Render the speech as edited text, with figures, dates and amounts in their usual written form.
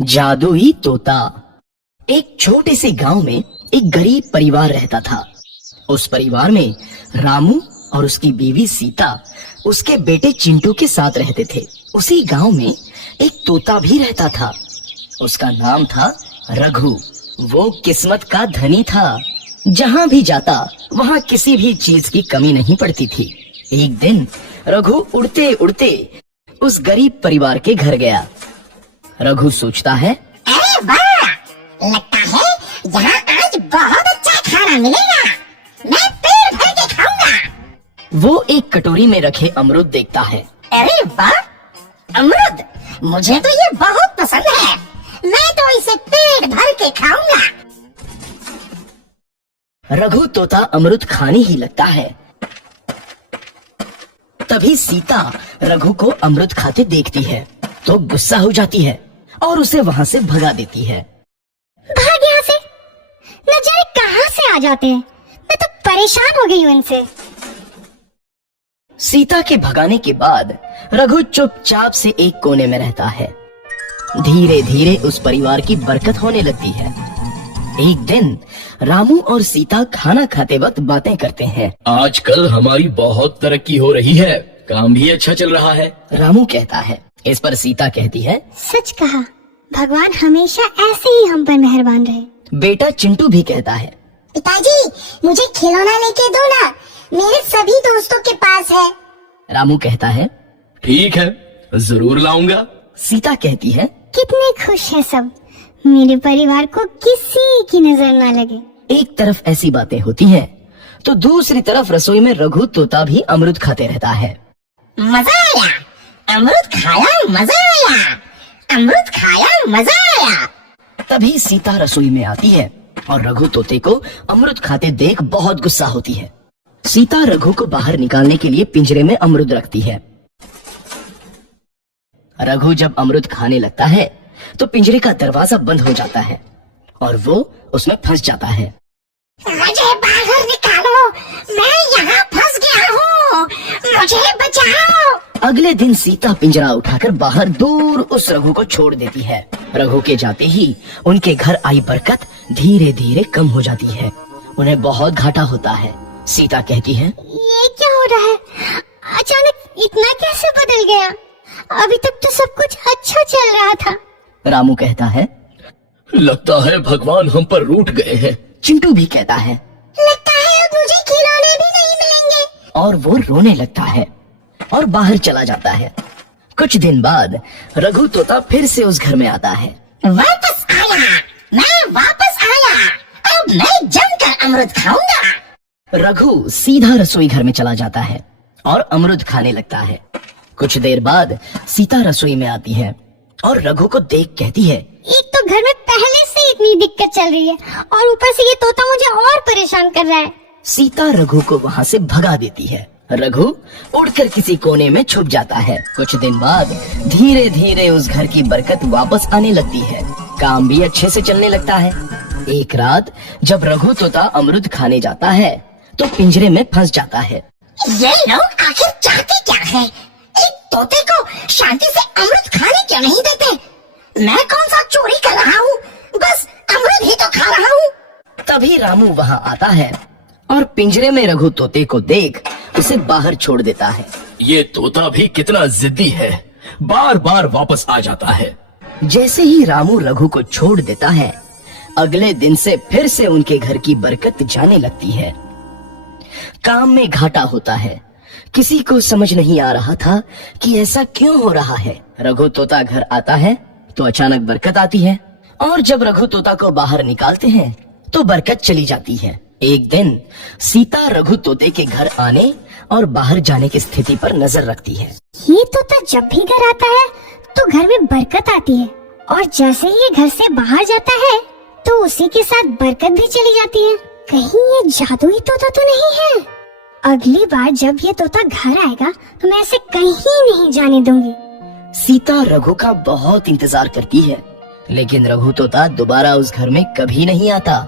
जादुई तोता। एक छोटे से गांव में एक गरीब परिवार रहता था। उस परिवार में रामू और उसकी बीवी सीता उसके बेटे चिंटू के साथ रहते थे। उसी गांव में एक तोता भी रहता था। उसका नाम था रघु। वो किस्मत का धनी था। जहां भी जाता वहां किसी भी चीज की कमी नहीं पड़ती थी। एक दिन रघु उड़ते उड़ते उस गरीब परिवार के घर गया। रघु सोचता है, अरे वाह, लगता है यहाँ आज बहुत अच्छा खाना मिलेगा। मैं पेट भर के खाऊंगा। वो एक कटोरी में रखे अमरूद देखता है। अरे वाह, अमरूद मुझे तो ये बहुत पसंद है। मैं तो इसे पेट भर के खाऊंगा। रघु तोता अमरूद खाने ही लगता है। तभी सीता रघु को अमरूद खाते देखती है तो गुस्सा हो जाती है और उसे वहां से भगा देती है। भाग यहाँ से, न जाने कहाँ से आ जाते हैं। मैं तो परेशान हो गई हूँ इनसे। सीता के भगाने के बाद रघु चुपचाप से एक कोने में रहता है। धीरे धीरे उस परिवार की बरकत होने लगती है। एक दिन रामू और सीता खाना खाते वक्त बातें करते हैं। आजकल हमारी बहुत तरक्की हो रही है, काम भी अच्छा चल रहा है। रामू कहता है। इस पर सीता कहती है, सच कहा, भगवान हमेशा ऐसे ही हम पर मेहरबान रहे। बेटा चिंटू भी कहता है, पिताजी मुझे खिलौना लेके दो ना, मेरे सभी दोस्तों के पास है। रामू कहता है, ठीक है, जरूर लाऊंगा। सीता कहती है, कितने खुश है सब, मेरे परिवार को किसी की नजर ना लगे। एक तरफ ऐसी बातें होती हैं, तो दूसरी तरफ रसोई में रघु तोता भी अमरूद खाते रहता है। मजा आया, अमरूद खाया, मजा आया, अमरूद खाया, मजा आया। तभी सीता रसोई में आती है और रघु तोते को अमरूद खाते देख बहुत गुस्सा होती है। सीता रघु को बाहर निकालने के लिए पिंजरे में अमरूद रखती है। रघु जब अमरूद खाने लगता है तो पिंजरे का दरवाजा बंद हो जाता है और वो उसमें फंस जाता है। मुझे बाहर निकालो, मैं यहाँ फंस गया हूँ, मुझे बचाओ। अगले दिन सीता पिंजरा उठाकर बाहर दूर उस रघु को छोड़ देती है। रघु के जाते ही उनके घर आई बरकत धीरे धीरे कम हो जाती है। उन्हें बहुत घाटा होता है। सीता कहती है, ये क्या हो रहा है, अचानक इतना कैसे बदल गया? अभी तक तो सब कुछ अच्छा चल रहा था। रामू कहता है, लगता है भगवान हम पर रूठ गए हैं। चिंटू भी कहता है, लगता है अब मुझे खिलौने भी नहीं मिलेंगे। और वो रोने लगता है और बाहर चला जाता है। कुछ दिन बाद रघु तोता फिर से उस घर में आता है। वापस आया, मैं वापस आया, अब मैं जमकर अमरूद खाऊंगा। रघु सीधा रसोई घर में चला जाता है और अमरूद खाने लगता है। कुछ देर बाद सीता रसोई में आती है और रघु को देख कहती है, एक तो घर में पहले से इतनी दिक्कत चल रही है और ऊपर से ये तोता मुझे और परेशान कर रहा है। सीता रघु को वहाँ से भगा देती है। रघु उड़कर किसी कोने में छुप जाता है। कुछ दिन बाद धीरे धीरे उस घर की बरकत वापस आने लगती है। काम भी अच्छे से चलने लगता है। एक रात जब रघु तोता अमरूद खाने जाता है तो पिंजरे में फंस जाता है। ये लोग आखिर चाहते क्या है? एक तोते को शांति से अमरूद खाने क्यों नहीं देते? मैं कौन सा चोरी कर रहा हूँ? बस अमरूद ही तो खा रहा हूँ। तभी रामू वहाँ आता है और पिंजरे में रघु तोते को देख उसे बाहर छोड़ देता है। ये तोता भी कितना जिद्दी है, बार बार वापस आ जाता है। जैसे ही रामू रघु को छोड़ देता है, अगले दिन से फिर से उनके घर की बरकत जाने लगती है। काम में घाटा होता है। किसी को समझ नहीं आ रहा था कि ऐसा क्यों हो रहा है। रघु तोता घर आता है तो अचानक बरकत आती है और जब रघु तोता को बाहर निकालते हैं तो बरकत चली जाती है। एक दिन सीता रघु तोते के घर आने और बाहर जाने की स्थिति पर नजर रखती है। ये तोता जब भी घर आता है तो घर में बरकत आती है और जैसे ही ये घर से बाहर जाता है तो उसी के साथ बरकत भी चली जाती है। कहीं ये जादुई तोता तो नहीं है? अगली बार जब ये तोता घर आएगा तो मैं इसे कहीं नहीं जाने दूंगी। सीता रघु का बहुत इंतजार करती है, लेकिन रघु तोता दोबारा उस घर में कभी नहीं आता।